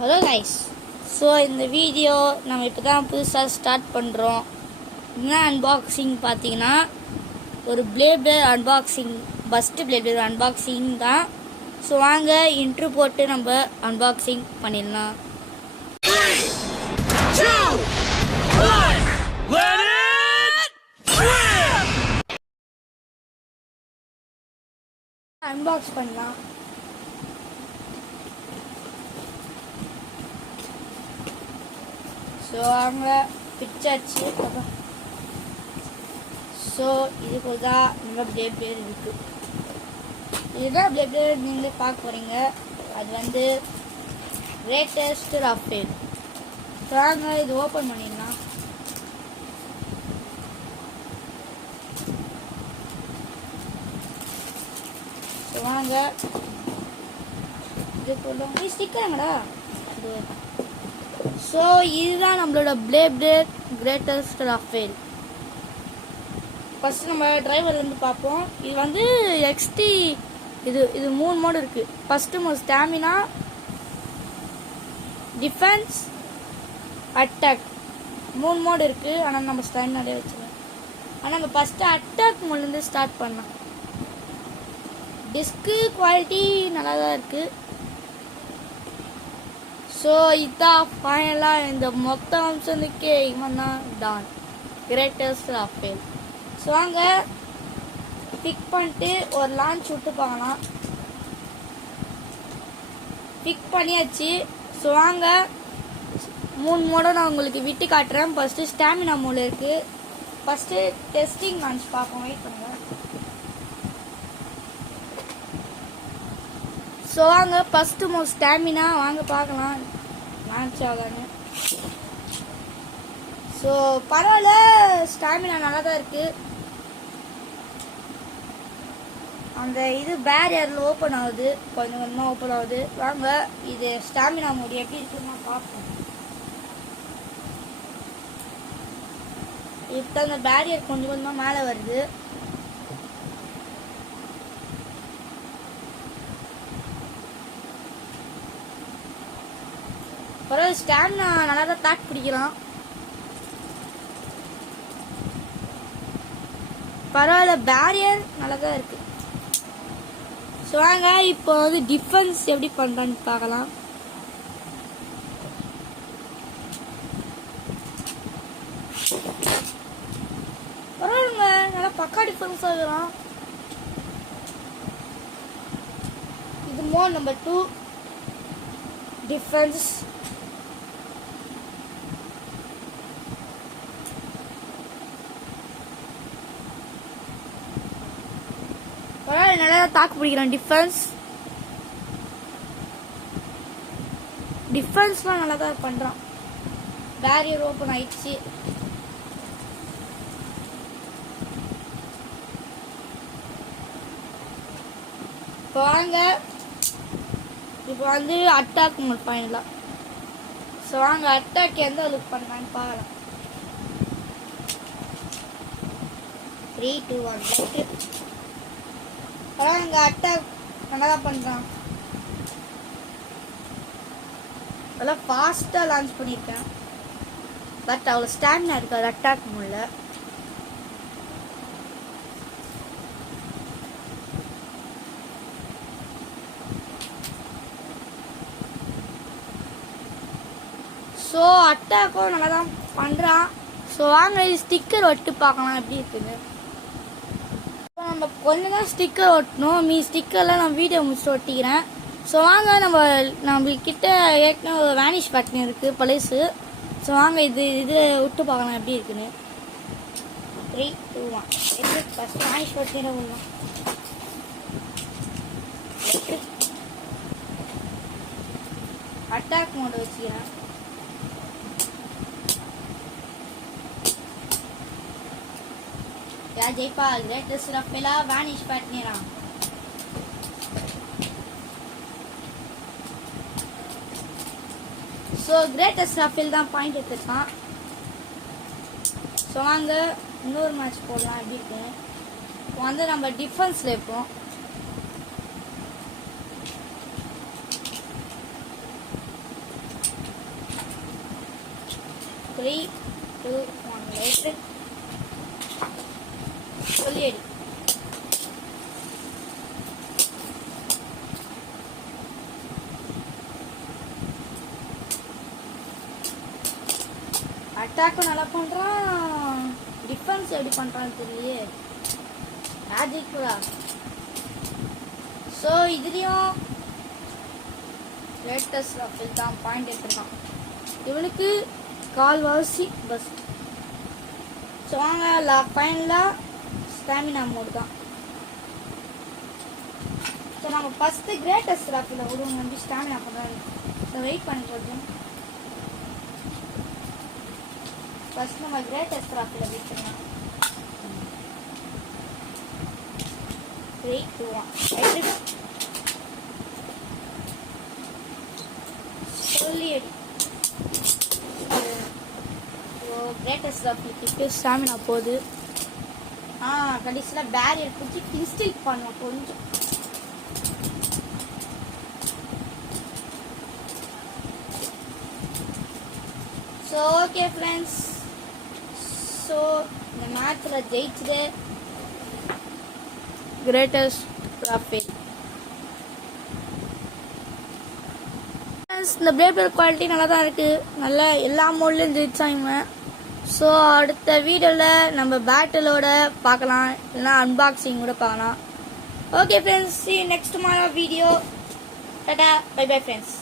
Hello guys. So இந்த video நம்ம இப்போ தான் புதுசாக ஸ்டார்ட் பண்ணுறோம். என்ன அன்பாக்சிங் பார்த்தீங்கன்னா ஒரு blade unboxing, first blade unboxing தான். ஸோ வாங்க இன்ட்ரோ போட்டு நம்ம அன்பாக்சிங் பண்ணிடலாம். அன்பாக்ஸ் பண்ணலாம். ஸோ அவங்க பிச்சாச்சு. ஸோ இதுக்கு தான் நம்ம பிளேட் இருக்கு. இதுதான் பிளேட் நீங்களே பார்க்க போறீங்க. அது வந்து கிரேட்டஸ்ட் ராஃபேல். ஸோ வாங்க இது ஓப்பன் பண்ணிடலாம். ஸோ வாங்க இது ஸ்டிக்கராங்கடா. ஸோ இதுதான் நம்மளோட பிளேடு கிரேட்டஸ்ட் ராஃபேல். ஃபர்ஸ்ட் நம்ம டிரைவர்லேருந்து பார்ப்போம். இது வந்து எக்ஸ்டி. இது 3 மோடு இருக்கு. First mode stamina, defence, attack 3 mode இருக்கு. ஆனால் நம்ம ஸ்டாமினாலே வச்சுக்கலாம். ஆனால் நம்ம ஃபர்ஸ்ட் அட்டாக் மோட்லேருந்து ஸ்டார்ட் பண்ணலாம். டிஸ்க்கு குவாலிட்டி நல்லா தான் இருக்கு. ஸோ இதான் ஃபைனலாக இந்த மொத்த அம்சத்துக்கே இவன் தான் டான் கிரேட்டஸ்ட் ராஃபேல். ஸோ வாங்க பிக் பண்ணிட்டு ஒரு லான்ச் விட்டு பார்க்கலாம். பிக் பண்ணியாச்சு. ஸோ வாங்க 3 மோட நான் உங்களுக்கு விட்டு காட்டுறேன். ஃபர்ஸ்ட் ஸ்டாமினா மோடு இருக்கு. ஃபர்ஸ்ட் டெஸ்டிங் லான்ச் பார்ப்போம். வெயிட் பண்ணுங்க. ஸோ வாங்க ஃபர்ஸ்ட் மோட் ஸ்டாமினா வாங்க பார்க்கலாம் லான்ச் ஆகான்னு. ஸோ பரவாயில்ல, ஸ்டாமினா நல்லா தான் இருக்கு. அந்த இது பேரியர்ல ஓப்பன் ஆகுது, கொஞ்சம் கொஞ்சமாக ஓப்பன் ஆகுது. வாங்க இது ஸ்டாமினா மோடு எப்படி இருக்குன்னு பார்ப்போம். இப்போ அந்த பேரியர் கொஞ்சம் கொஞ்சமாக மேலே வருது. பரவாயில்ல, ஸ்டாமினா நல்லா தான் தாக் பிடிக்கலாம். பரவாயில்ல, பேரியர் நல்லா தான் இருக்கு. ஸோ வாங்க இப்போ வந்து டிஃபென்ஸ் எப்படி பண்றான்னு பார்க்கலாம். பரவாயில்லைங்க, நல்லா பக்கா டிஃபென்ஸ் ஆகுறான். இது மோட் நம்பர் 2 டிஃபென்ஸ். நல்லா தாக்கு பிடிக்கிறான். டிஃபென்ஸ்லாம் நல்லா தான் பண்றான். பேரியர் ஓப்பன் ஆயிடுச்சு. இப்போ வாங்க இப்போ வந்து அட்டாக் மோட் ஃபைனலா. ஸோ வாங்க அட்டாக் எந்த அளவுக்கு பண்ணலான்னு பார்க்கலாம். 3, 2, 1 இங்க அட்டாக் நல்லா தான் பண்றான். நல்லா ஃபாஸ்டா லான்ச் பண்ணிருக்கேன். பட் அவ்வளோ ஸ்டாமினா இருக்காது அட்டாக் முடியல. ஸோ அட்டாக்கும் நல்லா தான் பண்றான். ஸோ வாங்க ஸ்டிக்கர் ஒட்டு பார்க்கலாம் எப்படி இருக்குது. நம்ம கொஞ்சம் தான் ஸ்டிக்கர் ஒட்டணும். மீ ஸ்டிக்கர்லாம் நான் வீடியோ முடிச்சுட்டு ஒட்டிக்கிறேன். ஸோ வாங்க நம்ம கிட்ட ஏற்கனவே வேனிஷ் பட்டன் இருக்கு பழசு. ஸோ வாங்க இது விட்டு பார்க்கலாம் எப்படி இருக்குன்னு. 3, 2, 1 ஃபர்ஸ்ட் வேனிஷ் பட்டன் விடலாம். அட்டாக் மோட் வச்சுக்கிறேன். क्या जयपाल ग्रेटेस्ट राफेला वानिश पार्टनरा. सो ग्रेटेस्ट राफेल தான் பாயிண்ட் எடுத்துட்டான். ஸோ வாங்க இன்னொரு மேட்ச் போடலாம் எப்படி இருக்கு. வந்து நம்ம டிஃபென்ஸ்ல இருப்போம். 3 2 1 லைட் சொல்லி அடி. அட்டாக்கும் நல்லா பண்றான், டிஃபென்ஸ் எப்படி பண்றான்னு தெரியலையே. மேஜிக்லா. ஸோ இதுலேயும் லேட்டஸ்ட் ரஃபில் தான் பாயிண்ட் எடுத்துருக்கான். இவனுக்கு கால்வாசி பஸ். ஸோ வாங்க ஃபைனலாக ஸ்டாமினா மோடு தான். ஸோ நம்ம ஃபஸ்ட்டு கிரேட்டஸ்ட் ரஃபில் விடுவோம் வந்து ஸ்டாமினா பண்ணுறாரு. ஸோ வெயிட் பண்ணி போட்டோம். ஃபஸ்ட் நம்ம கிரேட்டஸ்ட் ரஃபில் வெயிட் பண்ணலாம். 3 2 1 சொல்லி அடி. கிரேட்டஸ்ட் ரஃபிலுக்கு ஸ்டாமினா போகுது. கடைசியில் பேரியர் பிடிச்சி கிறிஸ்டில் பண்ணுவோம் கொஞ்சம். ஸோ ஓகே ஃப்ரெண்ட்ஸ், ஸோ இந்த மேட்ச்சில் ஜெயிச்சது கிரேட்டஸ்ட் ரஃபில். இந்த பிளேபிள் குவாலிட்டி நல்லா தான் இருக்குது, நல்லா எல்லா மோட்லேயும் ஜெயிச்சாங்க. ஸோ அடுத்த வீடியோவில் நம்ம பேட்டிலோட பார்க்கலாம், இல்லைனா அன்பாக்சிங் கூட பார்க்கலாம். Okay friends, see you next tomorrow video. டாடா, பை பை ஃப்ரெண்ட்ஸ்.